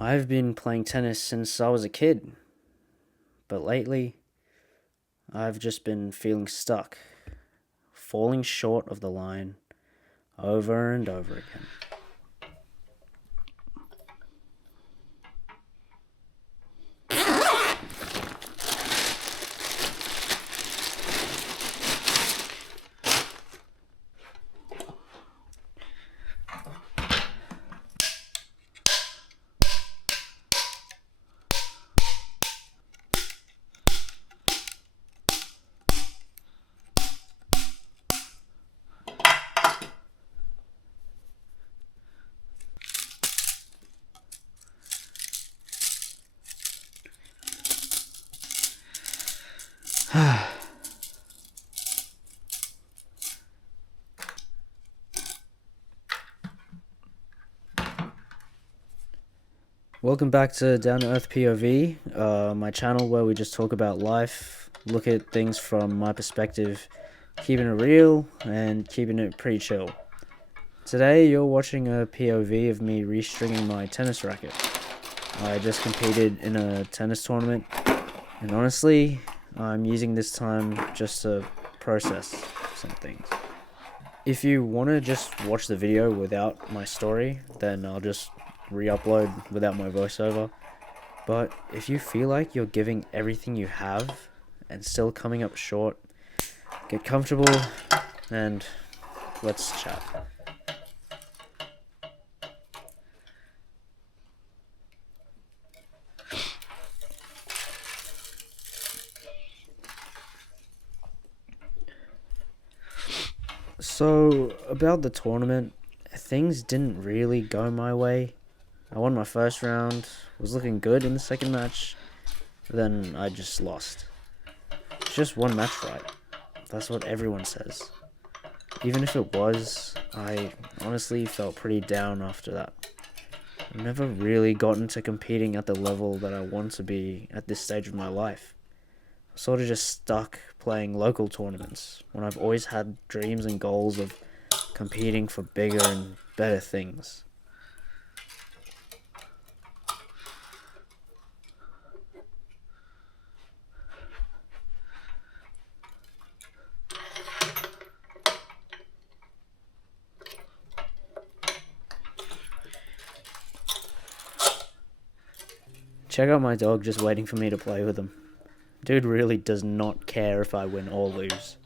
I've been playing tennis since I was a kid, but lately I've just been feeling stuck, falling short of the line over and over again. Welcome back to Down To Earth POV, my channel where we just talk about life, look at things from my perspective, keeping it real and keeping it pretty chill. Today you're watching a POV of me restringing my tennis racket. I just competed in a tennis tournament, and honestly, I'm using this time just to process some things. If you want to just watch the video without my story, then I'll just re-upload without my voiceover. But if you feel like you're giving everything you have and still coming up short, get comfortable and let's chat. So, about the tournament, things didn't really go my way. I won my first round, was looking good in the second match, but then I just lost. It's just one match, right? That's what everyone says. Even if it was, I honestly felt pretty down after that. I've never really gotten to competing at the level that I want to be at this stage of my life. I'm sort of just stuck playing local tournaments when I've always had dreams and goals of competing for bigger and better things. Check out my dog just waiting for me to play with him. Dude really does not care if I win or lose.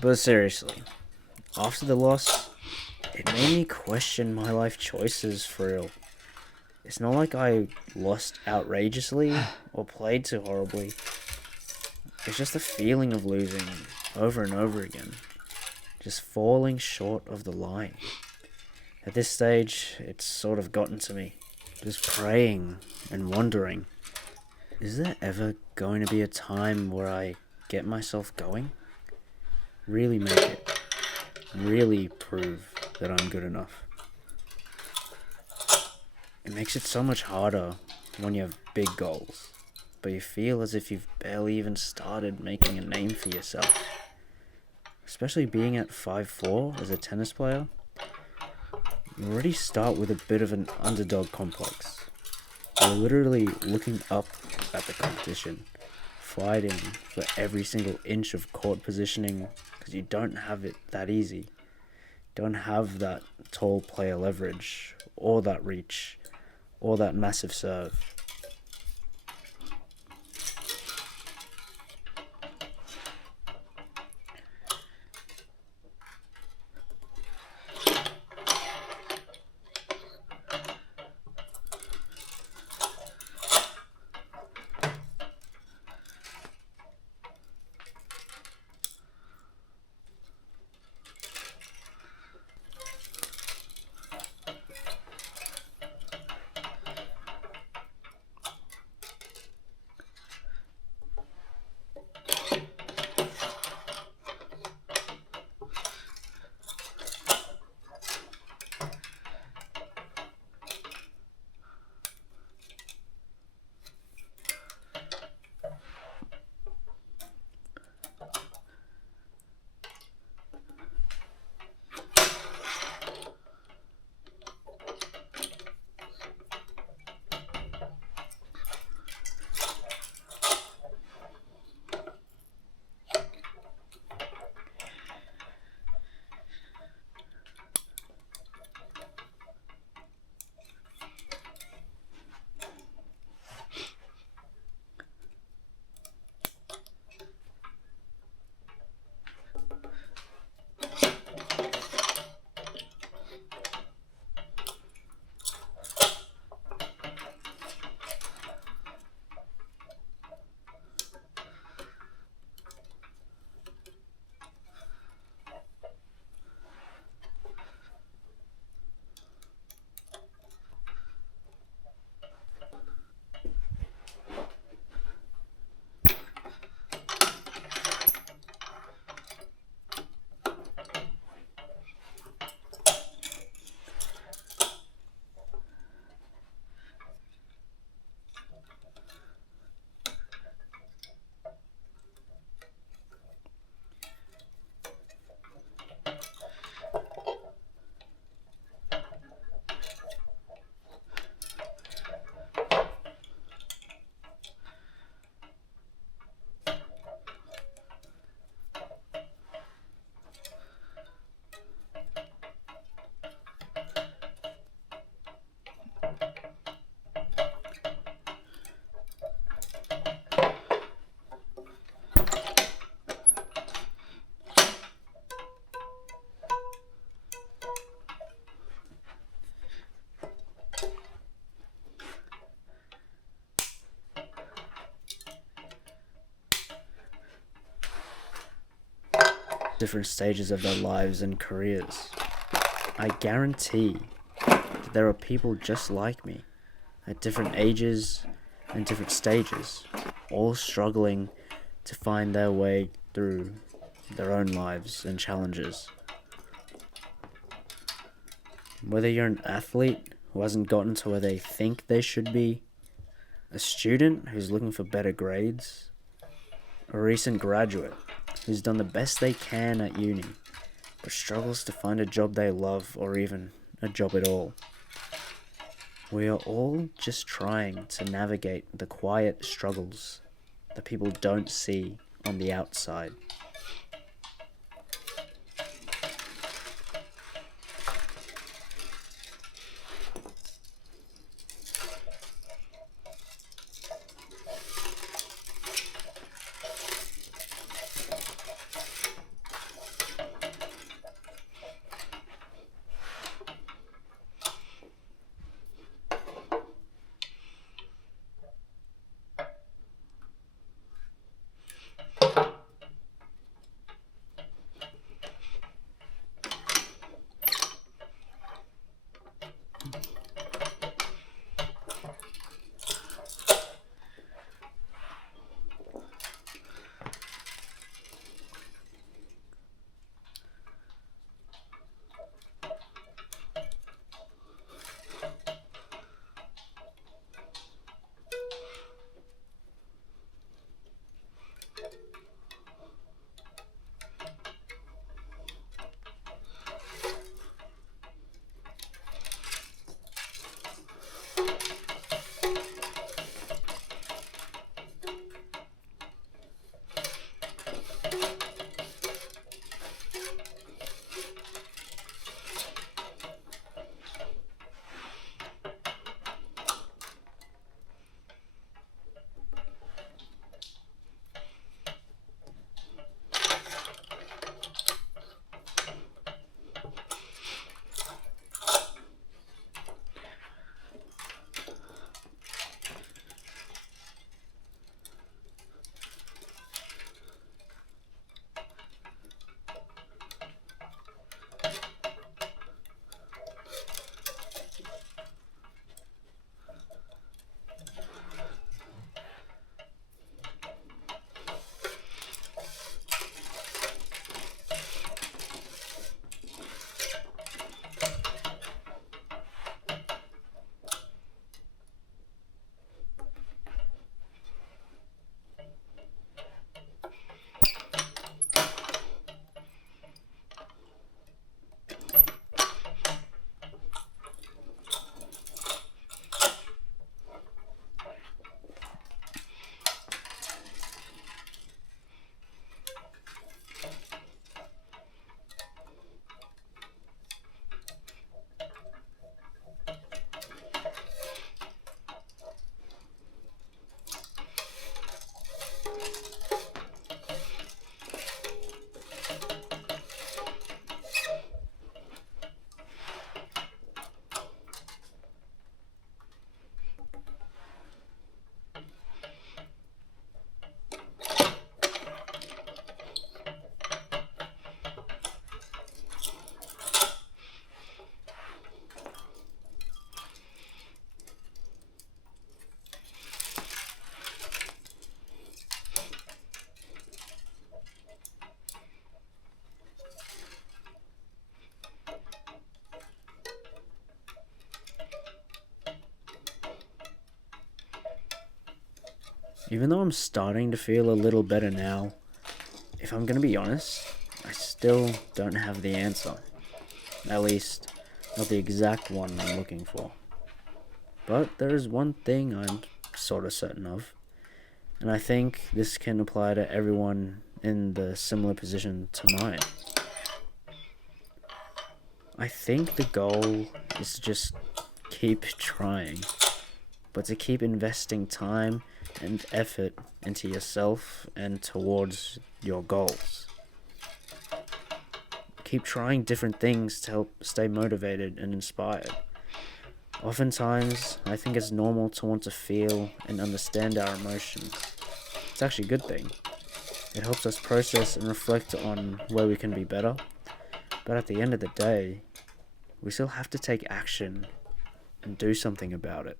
But seriously, after the loss, it made me question my life choices for real. It's not like I lost outrageously or played too horribly. It's just the feeling of losing over and over again. Just falling short of the line. At this stage, it's sort of gotten to me. Just praying and wondering, is there ever going to be a time where I get myself going? Really make it. Really prove that I'm good enough. It makes it so much harder when you have big goals, but you feel as if you've barely even started making a name for yourself. Especially being at 5'4" as a tennis player, you already start with a bit of an underdog complex. You're literally looking up at the competition, fighting for every single inch of court positioning because you don't have it that easy. Don't have that tall player leverage, or that reach, or that massive serve. different stages of their lives and careers. I guarantee that there are people just like me at different ages and different stages, all struggling to find their way through their own lives and challenges. Whether you're an athlete who hasn't gotten to where they think they should be, a student who's looking for better grades, a recent graduate who's done the best they can at uni but struggles to find a job they love or even a job at all. We are all just trying to navigate the quiet struggles that people don't see on the outside. Even though I'm starting to feel a little better now, if I'm gonna be honest, I still don't have the answer. At least, not the exact one I'm looking for. But there is one thing I'm sort of certain of, and I think this can apply to everyone in the similar position to mine. I think the goal is to just keep trying, but to keep investing time and effort into yourself and towards your goals. Keep trying different things to help stay motivated and inspired. Oftentimes, I think it's normal to want to feel and understand our emotions. It's actually a good thing. It helps us process and reflect on where we can be better. But at the end of the day, we still have to take action and do something about it.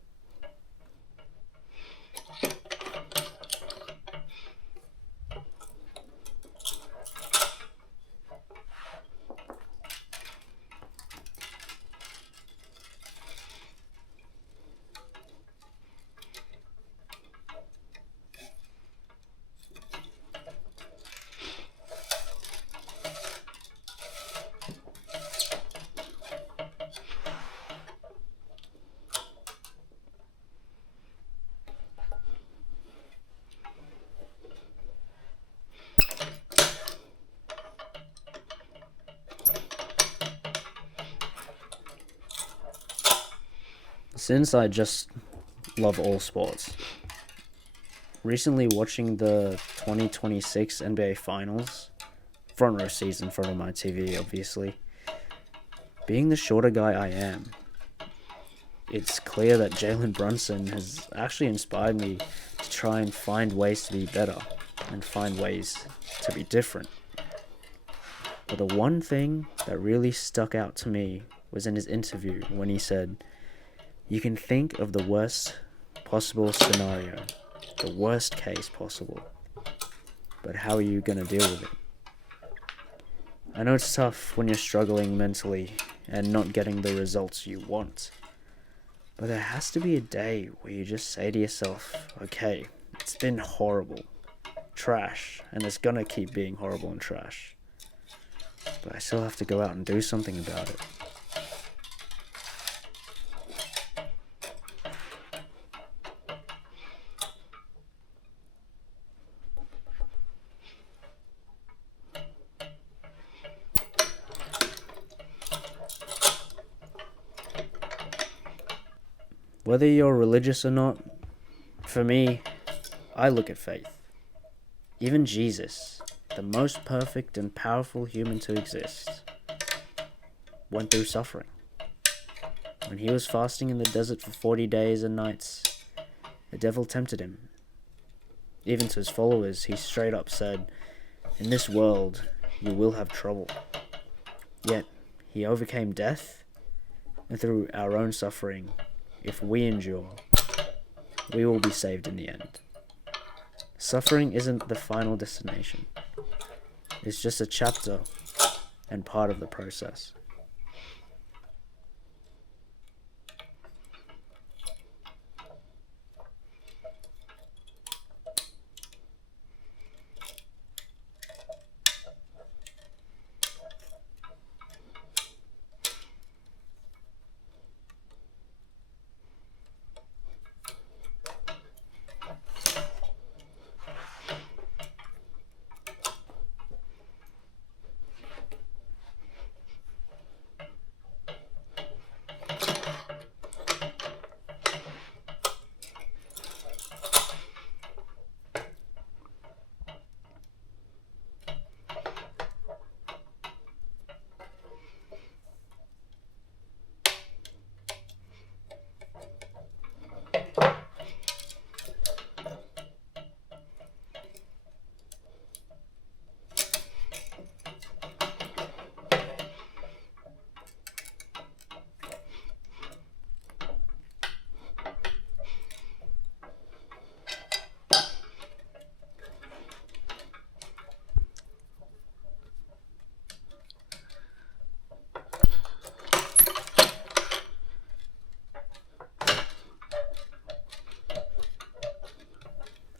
Since I just love all sports, recently watching the 2026 NBA Finals, front row seats in front of my TV, obviously, being the shorter guy I am, it's clear that Jalen Brunson has actually inspired me to try and find ways to be better and find ways to be different. But the one thing that really stuck out to me was in his interview when he said, "You can think of the worst possible scenario, the worst case possible, but how are you going to deal with it?" I know it's tough when you're struggling mentally and not getting the results you want, but there has to be a day where you just say to yourself, okay, it's been horrible, trash, and it's going to keep being horrible and trash, but I still have to go out and do something about it. Whether you're religious or not, for me, I look at faith. Even Jesus, the most perfect and powerful human to exist, went through suffering. When he was fasting in the desert for 40 days and nights, the devil tempted him. Even to his followers, he straight up said, "In this world, you will have trouble." Yet, he overcame death, and through our own suffering, if we endure, we will be saved in the end. Suffering isn't the final destination. It's just a chapter and part of the process.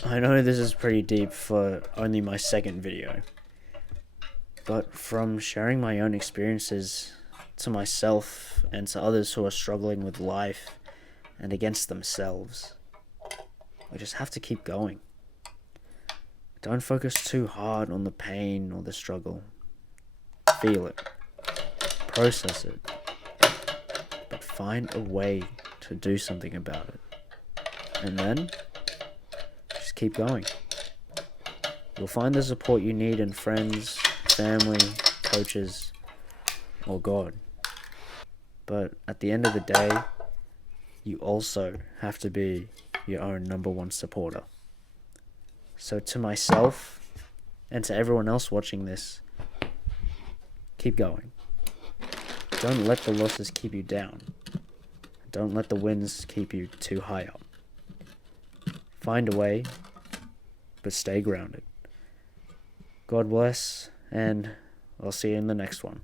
I know this is pretty deep for only my second video, but from sharing my own experiences to myself and to others who are struggling with life and against themselves, we just have to keep going. Don't focus too hard on the pain or the struggle. Feel it, process it, but find a way to do something about it. And then keep going. You'll find the support you need in friends, family, coaches, or God. But at the end of the day, you also have to be your own number one supporter. So to myself, And to everyone else watching this, keep going. Don't let the losses keep you down. Don't let the wins keep you too high up. Find a way, but stay grounded. God bless, and I'll see you in the next one.